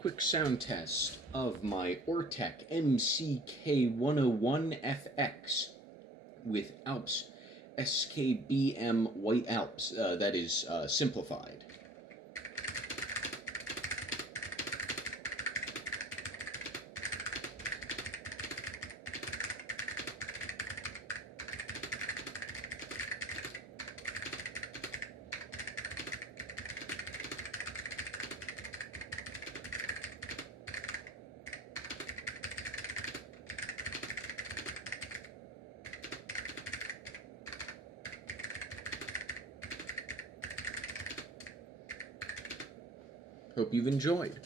Quick sound test of my Ortek MCK-101FX with Alps SKBM White Alps, that is simplified. Hope you've enjoyed.